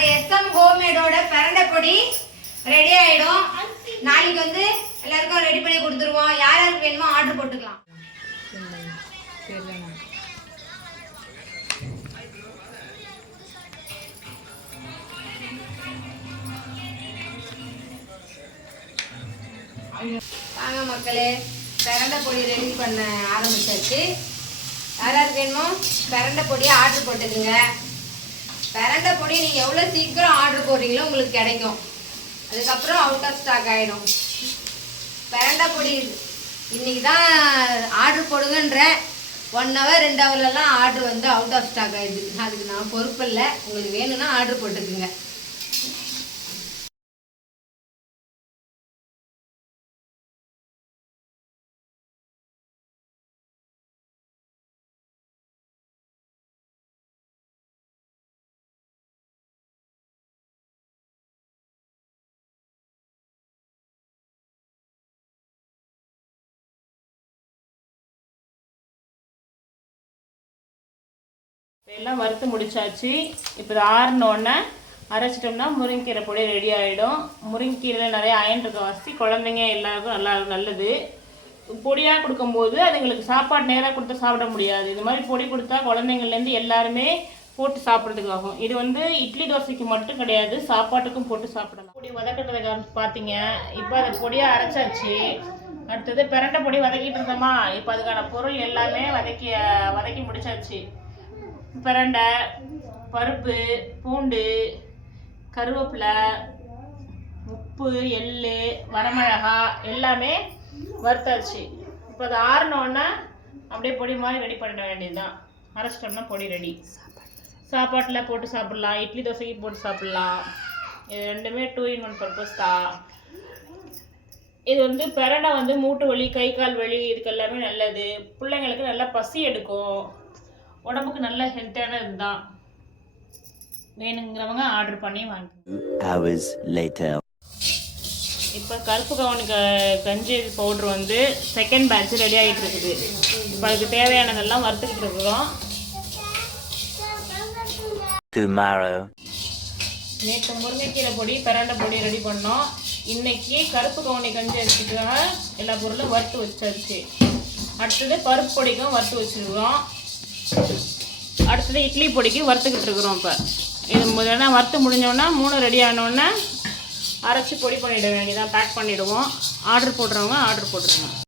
நம்ம எஸ்எம் ஹோம்மேடோட பிரண்டை பொடி ரெடி ஆயிடும். நாளைக்கு வந்து எல்லாருக்கும் ரெடி பண்ணி கொடுத்துருவோம். யார் யாருக்கு வேணுமோ ஆர்டர் போட்டுக்கலாம். வாங்க மக்களே, பிரண்டை பொடி ரெடி பண்ண ஆரம்பிச்சாச்சு. யார் யாருக்கு வேணுமோ பிரண்டை பொடியை ஆர்டர் போட்டுக்குங்க. பிரண்டை பொடி நீங்கள் எவ்வளோ சீக்கிரம் ஆர்டர் போடுறீங்களோ உங்களுக்கு கிடைக்கும். அதுக்கப்புறம் அவுட் ஆஃப் ஸ்டாக் ஆகிடும். பிரண்டை பொடி இன்னைக்கு தான் ஆர்டர் போடுங்கன்ற 1 hour 2 hourலாம் ஆர்டர் வந்து அவுட் ஆஃப் ஸ்டாக் ஆகிடுது. அதுக்கு நான் பொறுப்பு இல்லை. உங்களுக்கு வேணும்னா ஆர்டர் போட்டுக்குங்க. எல்லாம் வறுத்து முடிச்சாச்சு. இப்போ இது ஆறினோடனே அரைச்சிட்டோம்னா முருங்கைக்கீரை பொடி ரெடி ஆகிடும். முருங்கைக்கீரையில் நிறைய அயன் இருக்க வசதி குழந்தைங்க எல்லாருக்கும் நல்லது. பொடியாக கொடுக்கும்போது அதுங்களுக்கு சாப்பாடு நேராக கொடுத்து சாப்பிட முடியாது. இது மாதிரி பொடி கொடுத்தா குழந்தைங்கள்லேருந்து எல்லாருமே போட்டு சாப்பிட்றதுக்கு ஆகும். இது வந்து இட்லி தோசைக்கு மட்டும் கிடையாது, சாப்பாட்டுக்கும் போட்டு சாப்பிடலாம். பொடி வதக்கிறதுக்கு பார்த்தீங்க. இப்போ அதை பொடியாக அரைச்சாச்சு. அடுத்தது பிரண்டை பொடி வதக்கிட்டு இருந்தோமா, இப்போ அதுக்கான பொருள் எல்லாமே வதக்கி முடிச்சாச்சு. பிரண்டை, பருப்பு, பூண்டு, கருவேப்பிலை, உப்பு, எள், வரமிளகா எல்லாமே வறுத்தாச்சு. இப்போ அது ஆறினோடனே அப்படியே பொடி மாதிரி ரெடி பண்ண வேண்டியதுதான். அரைச்சிட்டோம்னா பொடி ரெடி. சாப்பாட்டில் போட்டு சாப்பிட்லாம், இட்லி தோசைக்கு போட்டு சாப்பிட்லாம். இது ரெண்டுமே 2 in 1 பர்பஸ் தான். இது வந்து பிரண்டை வந்து மூட்டு வலி, கை கால் வலி இதுக்கு எல்லாமே நல்லது. பிள்ளைங்களுக்கு நல்லா பசி எடுக்கும். உடம்புக்கு நல்ல ஹெல்த்தியான இதுதான். வேணுங்கிறவங்க ஆர்டர் பண்ணி வாங்க. இப்போ கருப்பு கவுனி கஞ்சி பவுட்ரு வந்து செகண்ட் பேட்ச் ரெடி ஆகிட்டு இருக்குது. இப்போ அதுக்கு தேவையானதெல்லாம் வறுத்துக்கிட்டு இருக்கிறோம். நேற்று முருங்கைக்கீரை பொடி, பிரண்டை பொடி ரெடி பண்ணோம். இன்னைக்கு கருப்பு கவுனி கஞ்சி அரிசிக்காக எல்லா பொருளும் வறுத்து வச்சாச்சு. அடுத்தது பருப்பு பொடிக்கும் வறுத்து வச்சுருக்கிறோம். அடுத்தது இட்லி பொடிக்கு வறுத்துக்கிட்டு இருக்கிறோம். இப்போ இது முதல்ல வறுத்து முடிஞ்சோன்னா 3 ரெடி ஆனோடனே அரைச்சி பொடி பண்ணிவிட வேண்டியதான். பேக் பண்ணிவிடுவோம். ஆர்டர் போடுறவங்க ஆர்டர் போட்டுருங்க.